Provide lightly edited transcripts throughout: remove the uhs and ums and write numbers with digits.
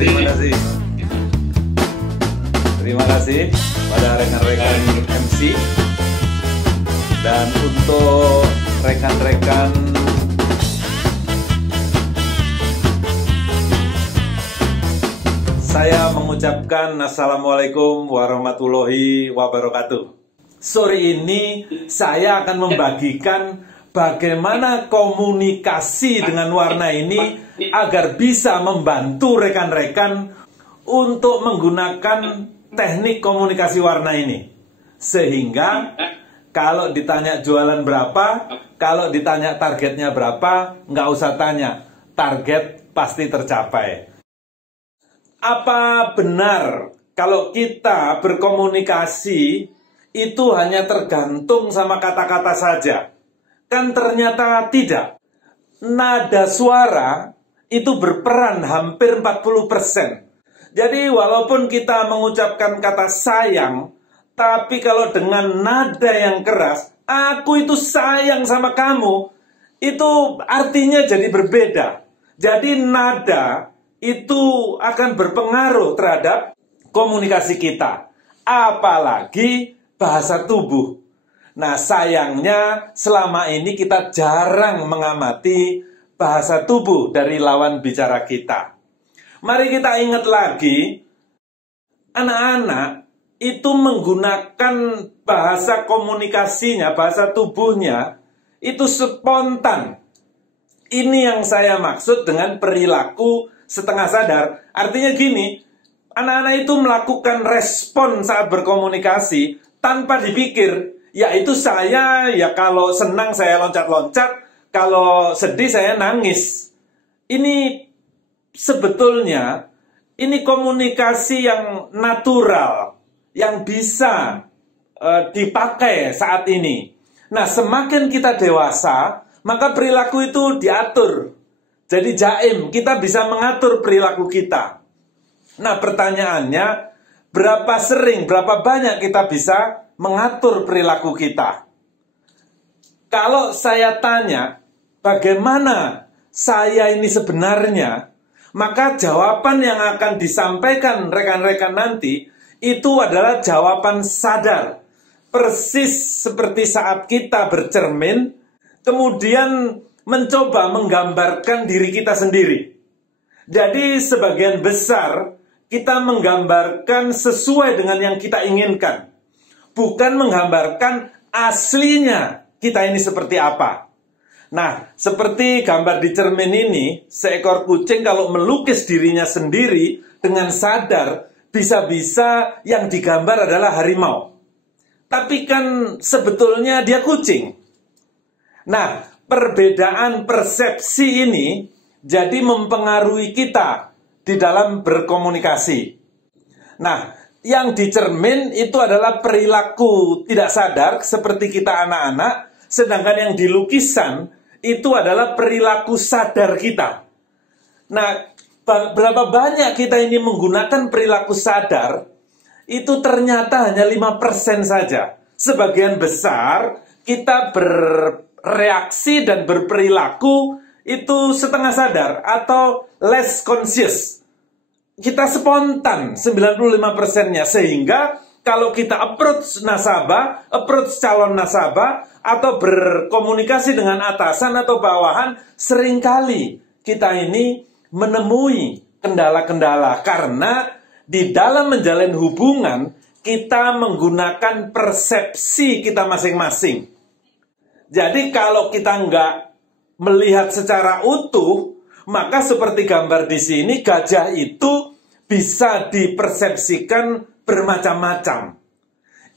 Terima kasih. Terima kasih pada rekan-rekan MC. Dan untuk rekan-rekan saya mengucapkan Assalamualaikum warahmatullahi wabarakatuh. Sore ini saya akan membagikan bagaimana komunikasi dengan warna ini agar bisa membantu rekan-rekan untuk menggunakan teknik komunikasi warna ini. Sehingga kalau ditanya jualan berapa, kalau ditanya targetnya berapa, nggak usah tanya, target pasti tercapai. Apa benar kalau kita berkomunikasi itu hanya tergantung sama kata-kata saja? Kan ternyata tidak. Nada suara itu berperan hampir 40%. Jadi walaupun kita mengucapkan kata sayang, tapi kalau dengan nada yang keras, aku itu sayang sama kamu, itu artinya jadi berbeda. Jadi nada itu akan berpengaruh terhadap komunikasi kita. Apalagi bahasa tubuh. Nah, sayangnya selama ini kita jarang mengamati bahasa tubuh dari lawan bicara kita. Mari kita ingat lagi, anak-anak itu menggunakan bahasa komunikasinya, bahasa tubuhnya, itu spontan. Ini yang saya maksud dengan perilaku setengah sadar. Artinya gini, anak-anak itu melakukan respon saat berkomunikasi tanpa dipikir. Yaitu saya, ya kalau senang saya loncat-loncat, kalau sedih saya nangis. Ini sebetulnya, ini komunikasi yang natural, yang bisa dipakai saat ini. Nah, semakin kita dewasa, maka perilaku itu diatur. Jadi jaim, kita bisa mengatur perilaku kita. Nah, pertanyaannya, berapa sering, berapa banyak kita bisa mengatur perilaku kita? Kalau saya tanya, bagaimana saya ini sebenarnya, maka jawaban yang akan disampaikan rekan-rekan nanti, itu adalah jawaban sadar. Persis seperti saat kita bercermin, kemudian mencoba menggambarkan diri kita sendiri. Jadi sebagian besar kita menggambarkan sesuai dengan yang kita inginkan. Bukan menggambarkan aslinya kita ini seperti apa. Nah, seperti gambar di cermin ini, seekor kucing kalau melukis dirinya sendiri dengan sadar, bisa-bisa yang digambar adalah harimau. Tapi kan sebetulnya dia kucing. Nah, perbedaan persepsi ini jadi mempengaruhi kita di dalam berkomunikasi. Nah, yang dicermin itu adalah perilaku tidak sadar seperti kita anak-anak, sedangkan yang di lukisan itu adalah perilaku sadar kita. Nah, berapa banyak kita ini menggunakan perilaku sadar, itu ternyata hanya 5% saja. Sebagian besar kita bereaksi dan berperilaku itu setengah sadar atau less conscious. Kita spontan 95%-nya, sehingga kalau kita approach nasabah, approach calon nasabah, atau berkomunikasi dengan atasan atau bawahan, seringkali kita ini menemui kendala-kendala karena di dalam menjalin hubungan kita menggunakan persepsi kita masing-masing. Jadi kalau kita nggak melihat secara utuh, maka seperti gambar di sini, gajah itu bisa dipersepsikan bermacam-macam.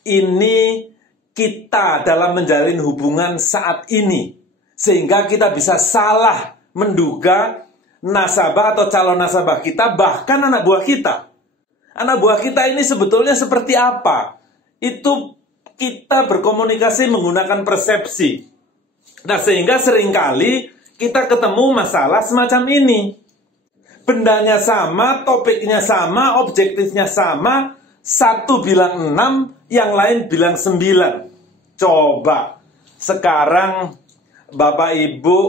Ini kita dalam menjalin hubungan saat ini, sehingga kita bisa salah menduga nasabah atau calon nasabah kita, bahkan anak buah kita. Anak buah kita ini sebetulnya seperti apa? Itu kita berkomunikasi menggunakan persepsi. Nah, sehingga seringkali kita ketemu masalah semacam ini. Bendanya sama, topiknya sama, objektifnya sama, satu bilang 6, yang lain bilang 9. Coba, sekarang Bapak Ibu,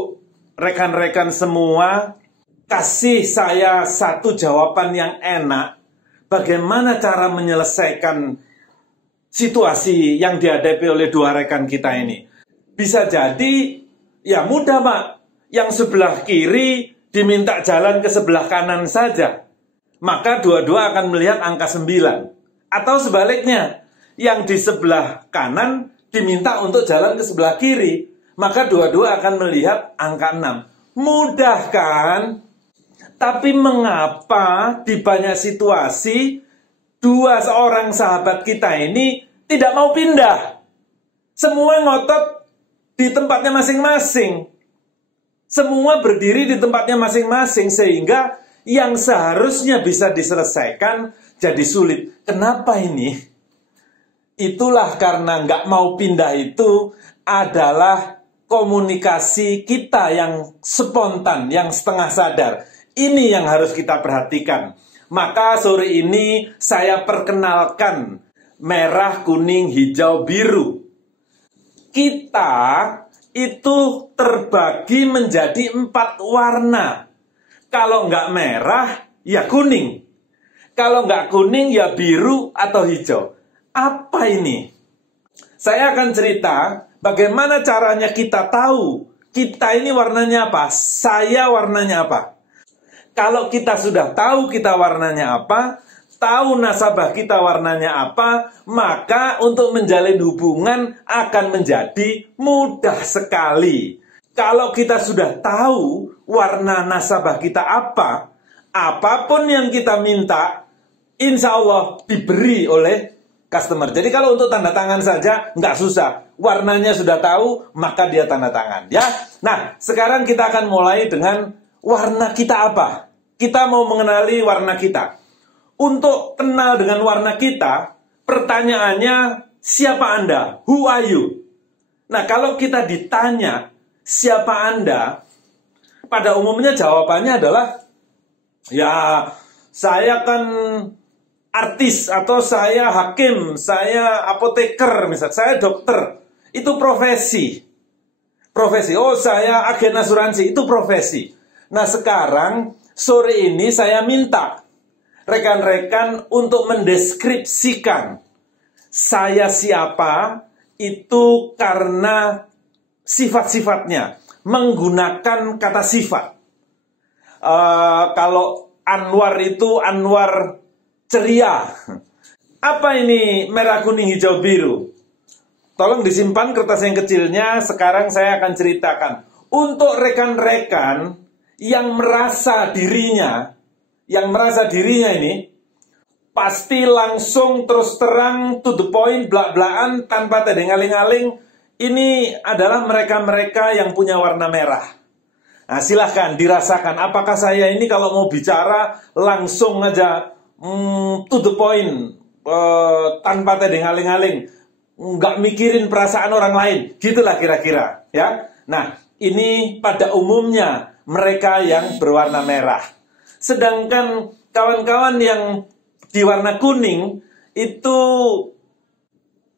rekan-rekan semua, kasih saya satu jawaban yang enak, bagaimana cara menyelesaikan situasi yang dihadapi oleh dua rekan kita ini. Bisa jadi, ya mudah Pak, yang sebelah kiri diminta jalan ke sebelah kanan saja. Maka dua-dua akan melihat angka 9. Atau sebaliknya, yang di sebelah kanan diminta untuk jalan ke sebelah kiri. Maka dua-dua akan melihat angka 6. Mudah kan? Tapi mengapa di banyak situasi dua seorang sahabat kita ini tidak mau pindah? Semua ngotot di tempatnya masing-masing. Semua berdiri di tempatnya masing-masing sehingga yang seharusnya bisa diselesaikan jadi sulit. Kenapa ini? Itulah karena nggak mau pindah itu adalah komunikasi kita yang spontan, yang setengah sadar. Ini yang harus kita perhatikan. Maka sore ini saya perkenalkan merah, kuning, hijau, biru. Kita itu terbagi menjadi 4 warna. Kalau nggak merah, ya kuning. Kalau nggak kuning, ya biru atau hijau. Apa ini? Saya akan cerita bagaimana caranya kita tahu kita ini warnanya apa, saya warnanya apa. Kalau kita sudah tahu kita warnanya apa, tahu nasabah kita warnanya apa, maka untuk menjalin hubungan akan menjadi mudah sekali. Kalau kita sudah tahu warna nasabah kita apa, apapun yang kita minta, insya Allah diberi oleh customer. Jadi kalau untuk tanda tangan saja nggak susah. Warnanya sudah tahu, maka dia tanda tangan. Ya. Nah, sekarang kita akan mulai dengan warna kita apa. Kita mau mengenali warna kita. Untuk kenal dengan warna kita, pertanyaannya, siapa Anda? Who are you? Nah, kalau kita ditanya, siapa Anda? Pada umumnya jawabannya adalah, ya, saya kan artis, atau saya hakim, saya apoteker, misalnya, saya dokter. Itu profesi. Profesi, oh saya agen asuransi, itu profesi. Nah sekarang, sore ini saya minta rekan-rekan untuk mendeskripsikan saya siapa, itu karena sifat-sifatnya, menggunakan kata sifat. Kalau Anwar itu Anwar ceria. Apa ini merah, kuning, hijau, biru? Tolong disimpan kertas yang kecilnya. Sekarang saya akan ceritakan. Untuk rekan-rekan yang merasa dirinya ini pasti langsung terus terang, to the point, blak-blakan, tanpa tedeng-aling-aling. Ini adalah mereka-mereka yang punya warna merah. Nah, silahkan dirasakan. Apakah saya ini kalau mau bicara langsung aja to the point, tanpa tedeng-aling-aling, nggak mikirin perasaan orang lain, gitulah kira-kira, ya. Nah, ini pada umumnya mereka yang berwarna merah. Sedangkan kawan-kawan yang di warna kuning itu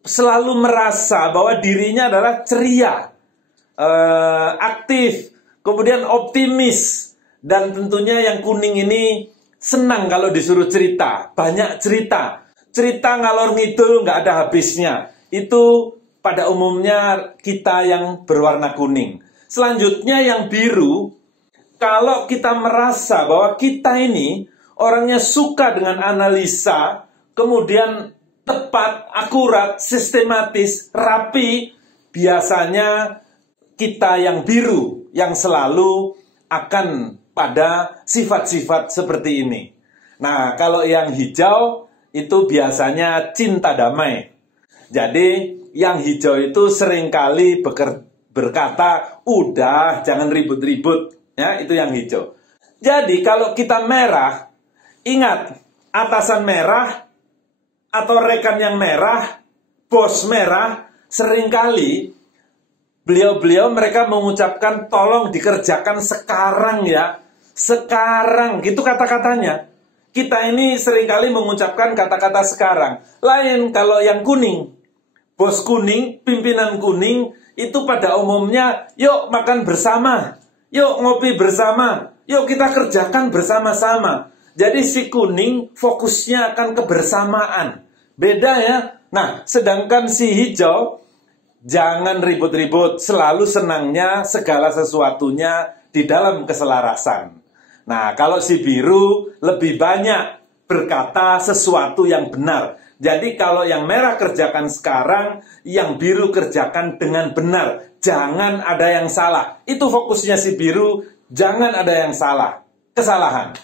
selalu merasa bahwa dirinya adalah ceria, aktif, kemudian optimis, dan tentunya yang kuning ini senang kalau disuruh cerita, banyak cerita. Cerita ngalor ngidul nggak ada habisnya. Itu pada umumnya kita yang berwarna kuning. Selanjutnya yang biru, kalau kita merasa bahwa kita ini orangnya suka dengan analisa, kemudian tepat, akurat, sistematis, rapi, biasanya kita yang biru yang selalu akan pada sifat-sifat seperti ini. Nah, kalau yang hijau itu biasanya cinta damai. Jadi yang hijau itu seringkali berkata, udah jangan ribut-ribut, ya, itu yang hijau. Jadi kalau kita merah, ingat, atasan merah atau rekan yang merah, bos merah, seringkali beliau-beliau mereka mengucapkan tolong dikerjakan sekarang ya. Sekarang, gitu kata-katanya. Kita ini seringkali mengucapkan kata-kata sekarang. Lain kalau yang kuning. Bos kuning, pimpinan kuning, itu pada umumnya, yuk makan bersama, yuk ngopi bersama, Yuk kita kerjakan bersama-sama. Jadi si kuning fokusnya akan kebersamaan. Beda ya. Nah, sedangkan si hijau jangan ribut-ribut, selalu senangnya segala sesuatunya di dalam keselarasan. Nah, kalau si biru lebih banyak berkata sesuatu yang benar. Jadi kalau yang merah kerjakan sekarang, yang biru kerjakan dengan benar. Jangan ada yang salah. Itu fokusnya si biru, jangan ada yang salah. Kesalahan.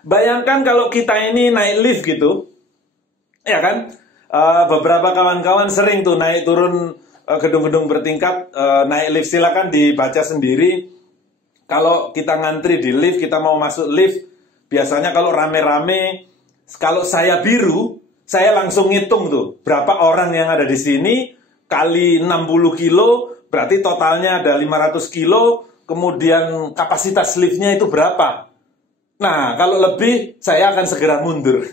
Bayangkan kalau kita ini naik lift gitu, ya kan? Beberapa kawan-kawan sering tuh naik turun gedung-gedung bertingkat, naik lift, silakan dibaca sendiri. Kalau kita ngantri di lift, kita mau masuk lift, biasanya kalau rame-rame, kalau saya biru, saya langsung ngitung tuh, berapa orang yang ada di sini, kali 60 kilo, berarti totalnya ada 500 kilo, kemudian kapasitas liftnya itu berapa. Nah, kalau lebih, saya akan segera mundur.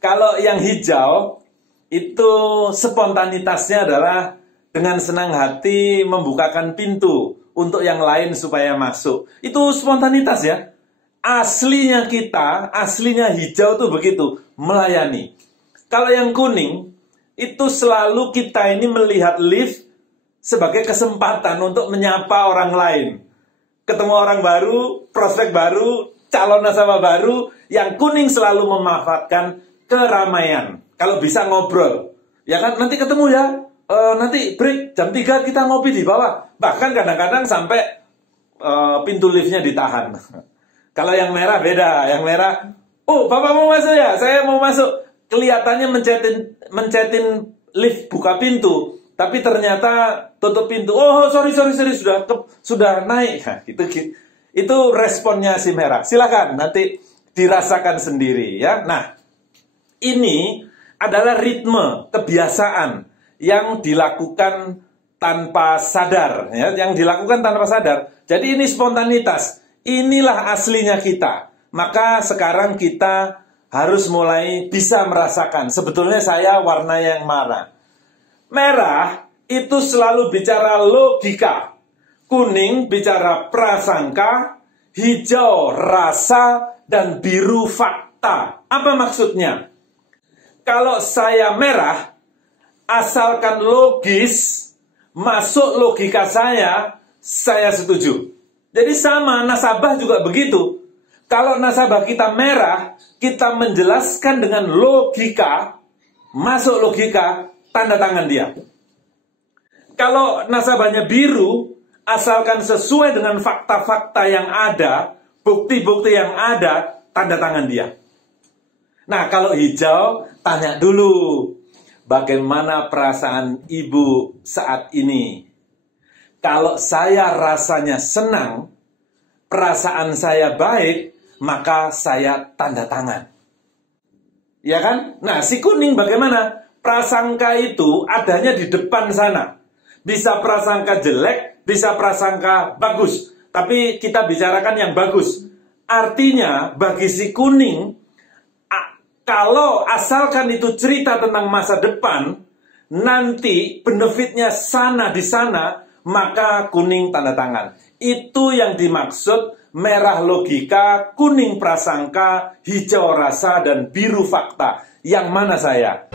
Kalau yang hijau, itu spontanitasnya adalah dengan senang hati membukakan pintu untuk yang lain supaya masuk. Itu spontanitas ya. Aslinya kita, aslinya hijau tuh begitu, melayani. Kalau yang kuning, itu selalu kita ini melihat lift sebagai kesempatan untuk menyapa orang lain. Ketemu orang baru, prospek baru, calon nasabah baru, yang kuning selalu memanfaatkan keramaian. Kalau bisa ngobrol. Ya kan, nanti ketemu ya. Nanti break, jam 3 kita ngopi di bawah. Bahkan kadang-kadang sampai pintu liftnya ditahan. Kalau yang merah beda. Yang merah, oh Bapak mau masuk ya? Saya mau masuk. Kelihatannya mencetin lift buka pintu. Tapi ternyata tutup pintu. Oh sorry sudah naik. Nah, itu responnya si merah. Silakan nanti dirasakan sendiri ya. Nah, ini adalah ritme, kebiasaan yang dilakukan tanpa sadar, ya, yang dilakukan tanpa sadar. Jadi ini spontanitas, inilah aslinya kita. Maka sekarang kita harus mulai bisa merasakan, sebetulnya saya warna yang mana. Merah itu selalu bicara logika, kuning bicara prasangka, hijau rasa, dan biru fakta. Apa maksudnya? Kalau saya merah, asalkan logis, masuk logika saya setuju. Jadi sama, nasabah juga begitu. Kalau nasabah kita merah, kita menjelaskan dengan logika, masuk logika, tanda tangan dia. Kalau nasabahnya biru, asalkan sesuai dengan fakta-fakta yang ada, bukti-bukti yang ada, tanda tangan dia. Nah, kalau hijau, tanya dulu. Bagaimana perasaan ibu saat ini? Kalau saya rasanya senang, perasaan saya baik, maka saya tanda tangan. Ya kan? Nah, si kuning bagaimana? Prasangka itu adanya di depan sana. Bisa prasangka jelek, bisa prasangka bagus. Tapi kita bicarakan yang bagus. Artinya, bagi si kuning, kalau asalkan itu cerita tentang masa depan, nanti benefitnya sana di sana, maka kuning tanda tangan. Itu yang dimaksud merah logika, kuning prasangka, hijau rasa, dan biru fakta. Yang mana saya?